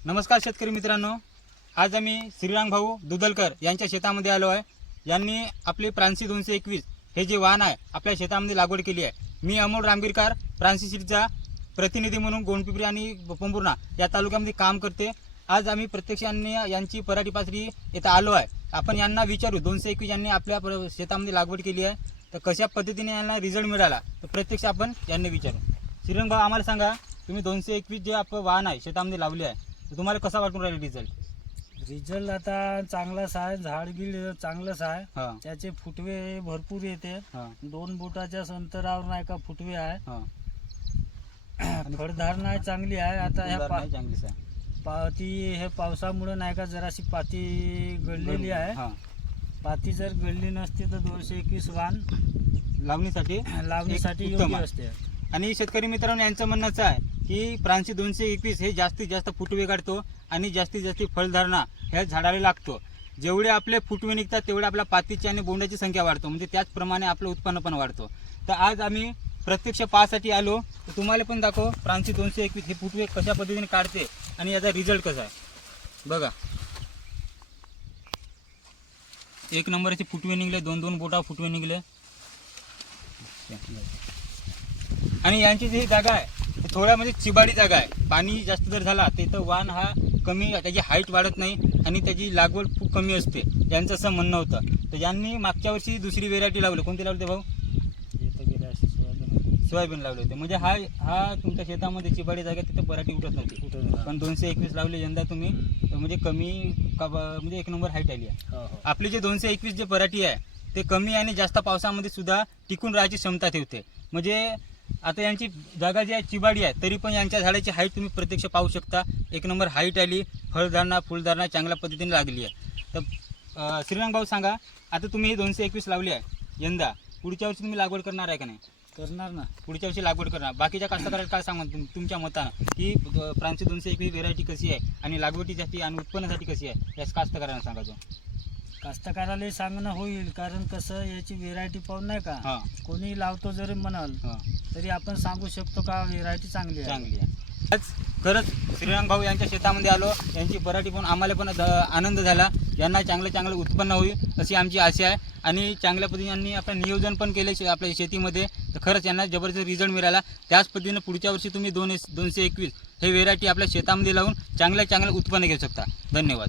नमस्कार शेतकरी मित्रांनो, आज आम्ही श्रीराम भाऊ दुधलकर यांच्या शेतामध्ये आलो आहे। यांनी आपले प्रांसी 221 हे जे वाहन आहे आपल्या शेतामध्ये लागवड केली आहे। मी अमोल रामगिरकर प्रांसी सीडचा प्रतिनिधी म्हणून गोंडपिंपरी आणि पंपूर्णा या तालुक्यामध्ये काम करते। आज आम्ही प्रत्यक्षाने यांची पराठी पासरी येथे आलो आहे। आपण यांना विचारू 221 यांनी आपल्या शेतामध्ये लागवड केली आहे तर कशा पद्धतीने यांना रिझल्ट मिळाला तर प्रत्यक्ष आपण यांना विचारू। श्रीराम भाऊ, आम्हाला सांगा, तुम्ही 221 जे आपलं वाहन आहे शेतामध्ये लावले आहे तर तुम्हाला कसा वाटून राहिला रिझल्ट? रिझल्ट आता चांगलाच आहे, झाड गिल चांगलंच आहे। हां त्याचे फुटवे भरपूर येते। हां 2 बोटाच्या अंतरावर नाही का फुटवे आहे। हां फळधारणा चांगली आहे। आता ह्या चांगलीच आहे। पाती हे पावसामुळे नाही का जराशी पाती गळलेली आहे। हां पाती जर गळली नसती तर 221 वाण लावणीसाठी लावणीसाठी एक उत्तम योग्य आहे। असते। आणि शेतकरी मित्रांनो, यांचं म्हणणंच आहे की प्रांसी 221 हे जास्तीत जास्त फुटवे काढतो आणि जास्तीत जास्त फळधारणा ह्या झाडाला लागतो। जेवढे आपले फुटवे निघतात तेवढे आपल्या पातीची आणि बोंडाची संख्या वाढतो, म्हणजे त्याचप्रमाणे आपलं उत्पन्न पण वाढतो। तर आज आम्ही प्रत्यक्ष पाहण्यासाठी आलो तर तुम्हाला पण दाखव प्रांसी 221 हे फुटवे कशा पद्धतीने काढते आणि याचा रिझल्ट कसा आहे बघा। एक नंबरचे फुटवे निघले, 2-2 बोटा फुटवे निघले। आणि यांची जी जागा आहे ती थोड्या म्हणजे चिबाडी जागा आहे। पाणी जास्त जर झाला तर इथं वाण हा कमी, त्याची हाईट वाढत नाही आणि त्याची लागवड खूप कमी असते, यांचं असं म्हणणं होतं। तर यांनी मागच्या वर्षी दुसरी व्हेरायटी लावली, कोणती लावली भाऊ? सोयाबीन लावले होते। म्हणजे हा तुमच्या शेतामध्ये चिबाडी जागा, तिथे पराठी उठत नव्हती, पण 221 लावले यंदा तुम्ही, तर म्हणजे कमी म्हणजे एक नंबर हाईट आली आहे। आपली जे 221 जे पराठी आहे ते कमी आणि जास्त पावसामध्ये सुद्धा टिकून राहायची क्षमता ठेवते। म्हणजे आता यांची जागा जी आहे चिबाडी आहे तरी पण यांच्या झाडाची हाईट तुम्ही प्रत्यक्ष पाहू शकता, एक नंबर हाईट आली, फळधारणा फुलधारणा चांगल्या पद्धतीने लागली आहे। तर श्रीराम भाऊ सांगा, आता तुम्ही ही 221 लावली आहे यंदा, पुढच्या वर्षी तुम्ही लागवड करणार आहे का नाही? करणार ना, पुढच्या वर्षी लागवड करणार। बाकीच्या कास्तकाराला काय सांगा तुमच्या मतानं की प्रांसी 221 व्हेरायटी कशी आहे आणि लागवडीसाठी आणि उत्पन्नासाठी कशी आहे, याच कास्तकारांना सांगा तो। कास्तकाराला सांगणं होईल, कारण कसं याची व्हेरायटी पाहून नाही का हां कोणी लावतो जरी म्हणाल हां तरी आपण सांगू शकतो का व्हेरायटी चांगली आहे। चांगली आहे। आज खरंच श्रीराम भाऊ यांच्या शेतामध्ये आलो, यांची पराठी पण आम्हाला पण आनंद झाला। यांना चांगलं उत्पन्न होईल अशी आमची आशा आहे आणि चांगल्या पद्धतीने यांनी आपलं नियोजन पण केले आपल्या शेतीमध्ये, तर खरंच यांना जबरदस्त रिझल्ट मिळाला। त्याच पद्धतीने पुढच्या वर्षी तुम्ही 221 हे व्हेरायटी आपल्या शेतामध्ये लावून चांगलं उत्पन्न घेऊ शकता। धन्यवाद।